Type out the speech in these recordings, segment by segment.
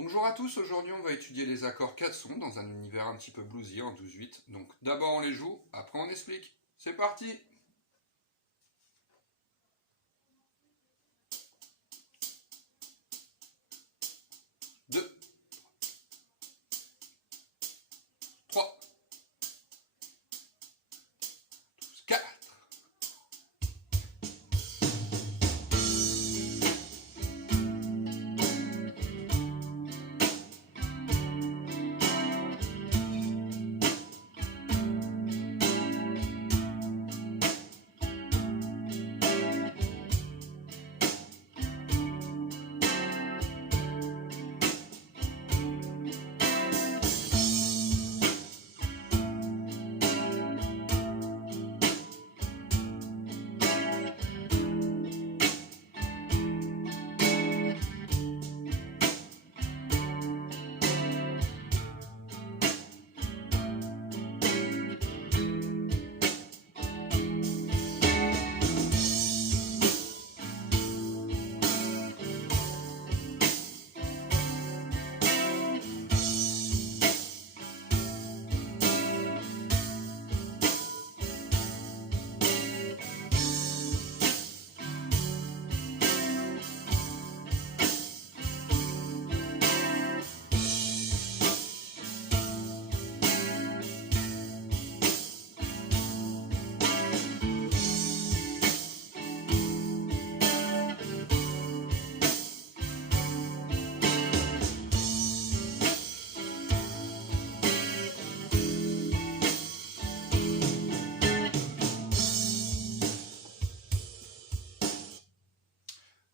Bonjour à tous, aujourd'hui on va étudier les accords 4 sons dans un univers un petit peu bluesy en 12/8. Donc d'abord on les joue, après on explique. C'est parti! Deux, trois, quatre.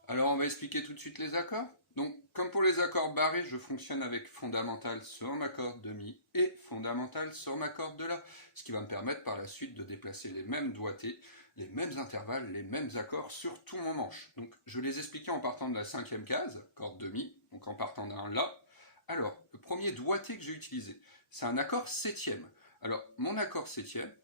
Alors on va expliquer tout de suite les accords. Donc comme pour les accords barrés, je fonctionne avec fondamental sur ma corde de mi et fondamental sur ma corde de la, ce qui va me permettre par la suite de déplacer les mêmes doigtés, les mêmes intervalles, les mêmes accords sur tout mon manche. Donc je les expliquais en partant de la cinquième case, corde de mi, donc en partant d'un la. Alors le premier doigté que j'ai utilisé, c'est un accord septième. Alors mon accord septième,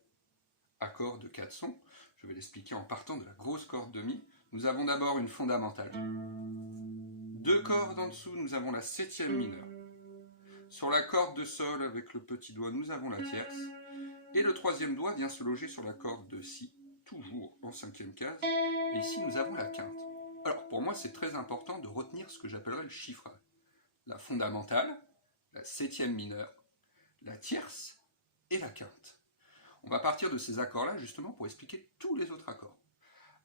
accord de 4 sons, je vais l'expliquer en partant de la grosse corde de mi. Nous avons d'abord une fondamentale. Deux cordes en dessous, nous avons la septième mineure. Sur la corde de sol, avec le petit doigt, nous avons la tierce. Et le troisième doigt vient se loger sur la corde de si, toujours en cinquième case. Et ici, nous avons la quinte. Alors, pour moi, c'est très important de retenir ce que j'appellerais le chiffrage. La fondamentale, la septième mineure, la tierce et la quinte. On va partir de ces accords-là, justement, pour expliquer tous les autres accords.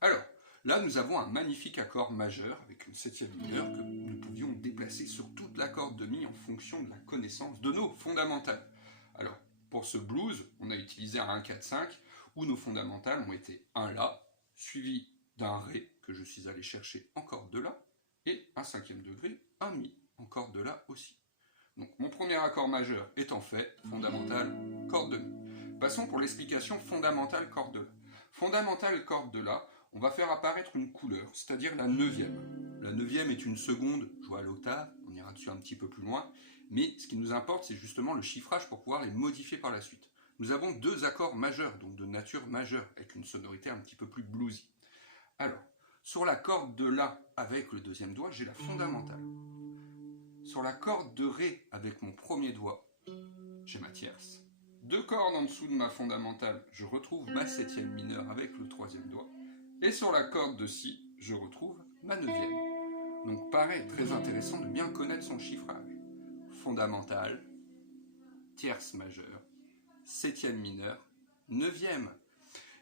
Alors, là, nous avons un magnifique accord majeur avec une septième mineure que nous pouvions déplacer sur toute la corde de mi en fonction de la connaissance de nos fondamentales. Alors, pour ce blues, on a utilisé un 1-4-5 où nos fondamentales ont été un la, suivi d'un ré que je suis allé chercher en corde de la, et un cinquième degré, un mi en corde de la aussi. Donc mon premier accord majeur étant fait, fondamental, corde de mi. Passons pour l'explication fondamentale corde de la. Fondamentale corde de la, on va faire apparaître une couleur, c'est-à-dire la neuvième. La neuvième est une seconde jouée à l'octave, on ira dessus un petit peu plus loin, mais ce qui nous importe, c'est justement le chiffrage pour pouvoir les modifier par la suite. Nous avons deux accords majeurs, donc de nature majeure, avec une sonorité un petit peu plus bluesy. Alors, sur la corde de la avec le deuxième doigt, j'ai la fondamentale. Sur la corde de ré avec mon premier doigt, j'ai ma tierce. Deux cordes en dessous de ma fondamentale, je retrouve ma septième mineure avec le troisième doigt. Et sur la corde de si, je retrouve ma neuvième. Donc pareil, très intéressant de bien connaître son chiffrage. Fondamentale, tierce majeure, septième mineure, neuvième.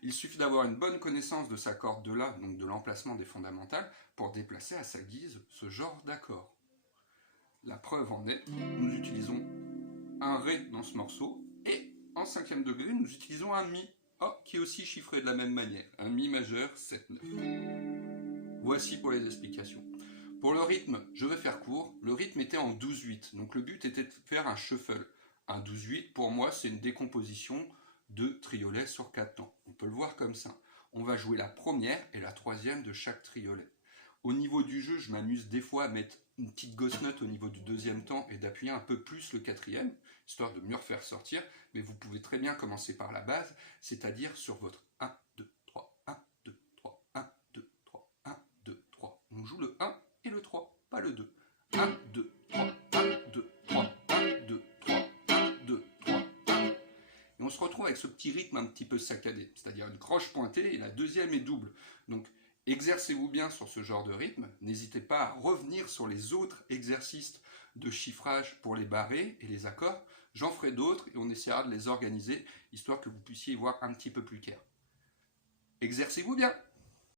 Il suffit d'avoir une bonne connaissance de sa corde de la, donc de l'emplacement des fondamentales, pour déplacer à sa guise ce genre d'accord. La preuve en est, nous utilisons un ré dans ce morceau, et en cinquième degré, nous utilisons un mi, qui est aussi chiffré de la même manière, un mi majeur 7-9. Voici pour les explications. Pour le rythme, je vais faire court, le rythme était en 12/8, donc le but était de faire un shuffle. Un 12/8, pour moi, c'est une décomposition de triolet sur 4 temps. On peut le voir comme ça. On va jouer la première et la troisième de chaque triolet. Au niveau du jeu, je m'amuse des fois à mettre une petite ghost note au niveau du deuxième temps et d'appuyer un peu plus le quatrième, histoire de mieux refaire sortir, mais vous pouvez très bien commencer par la base, c'est-à-dire sur votre 1, 2, 3, 1, 2, 3, 1, 2, 3, 1, 2, 3. On joue le 1 et le 3, pas le 2. 1, 2, 3, 1, se retrouve avec ce petit rythme un petit peu saccadé, c'est-à-dire une croche pointée et la deuxième est double. Donc exercez-vous bien sur ce genre de rythme, n'hésitez pas à revenir sur les autres exercices de chiffrage pour les barrés et les accords. J'en ferai d'autres et on essaiera de les organiser, histoire que vous puissiez y voir un petit peu plus clair. Exercez-vous bien!